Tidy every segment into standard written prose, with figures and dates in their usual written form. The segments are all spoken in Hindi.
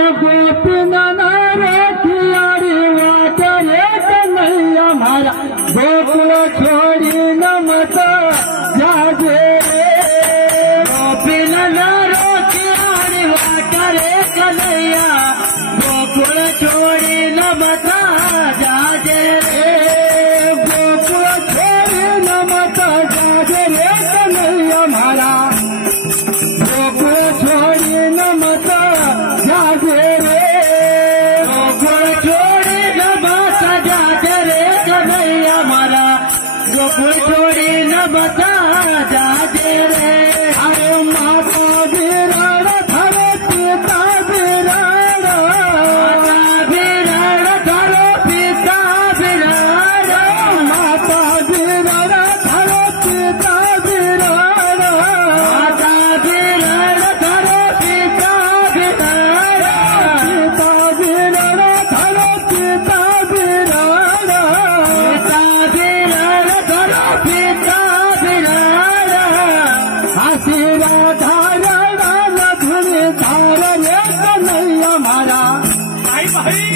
गोपीना रे कियारी वाटरे कन्हैया मारा गोकुल छोड़ी नमत जागे गोपीना रे कियारी वाटरे कन्हैया गोकुल छोड़ी नमत जागे गोकुल छोड़ी नमत जागे रे कन्हैया मारा गोकुल छोड़ी नमत जागे रे गोकुल छोड़ी नमत जागे रे कन्हैया मारा गोकुल छोड़ी नमत जागे रे अरे माता विराट धरो पिता विराट धरो पिता विराट माता विराट धरो पिता विराट माता विराट धरो पिता विराट पिता विराट धरो पिता विराट पिता विराट धरो पिता विराट हसीरा धारण धुनी धारण कन्हैया मारा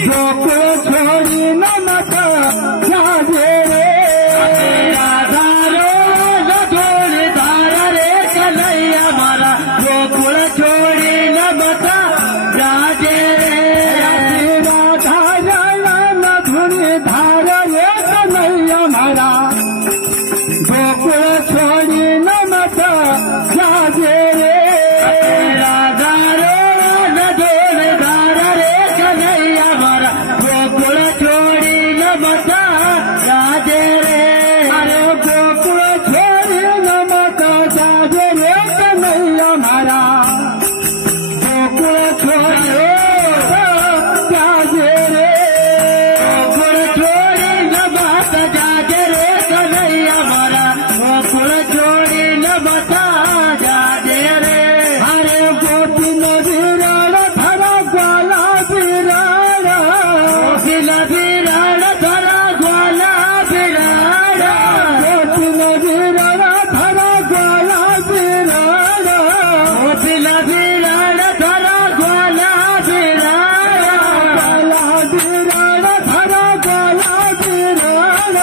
गोकुल छोड़ी नमक जागे रे धारो धुनी धारण कन्हैया मारा गोकुल छोड़ी नमक जागे रे धारण धुनी धारण कन्हैया मारा गोकुल छोड़ी नमक जागे रे धारो धुनी धारण कन्हैया मारा गोकुल छोड़ी नमक जागे रे अरे गोकुल छोड़ी नमक जागे रे कन्हैया मारा गोकुल छोड़ी जागे रे गोकुल छोड़ी नमक जागे रे कन्हैया मारा गोकुल छोड़ी नमक जागे रे अरे गोपिन विराट धरा ग्वाला विराट गोपिन विराट धरा ग्वाला विराट गोपिन विराट धरा ग्वाला विराट गोपिन विराट धरा ग्वाला विराट ग्वाला विराट धरा ग्वाला विराट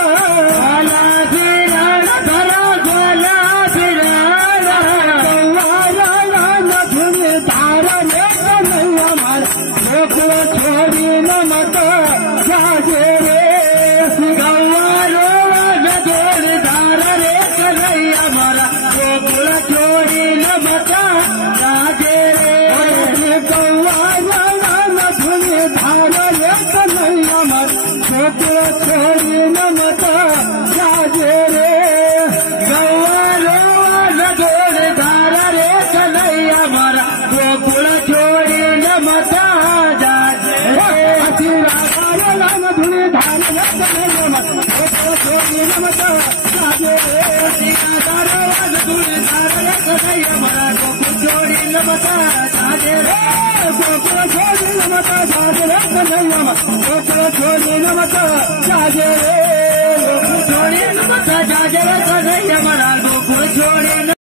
ग्वाला विराट धरा ग्वाला विराट गंगाराला धुनी धारण कन्हैया मारा गोकुल छोड़ी नमक जागे रे गंगाराला धुनी धारण कन्हैया मारा गोकुल छोड़ी नमक जागे रे गंगाराला धुनी धारण कन्हैया मारा गोकुल छोड़ी नमक जागे रे गंगाराला धुनी धारण कन्हैया मारा गोकुल छोड़ी नमक जागे रे हसीरा धारण धुनी धारण कन्हैया मारा गोकुल छोड़ी नमक जागे रे हसीरा धारण धुनी धारण कन्हैया मारा गोकुल छोड़ी नमक जागे रे गोकुल छोड़ी नमक जागे रे कन्हैया मारा गोकुल छोड़ी नमक जागे रे गोकुल छोड़ी नमक जागे रे कन्हैया मारा गोकुल छोड़ी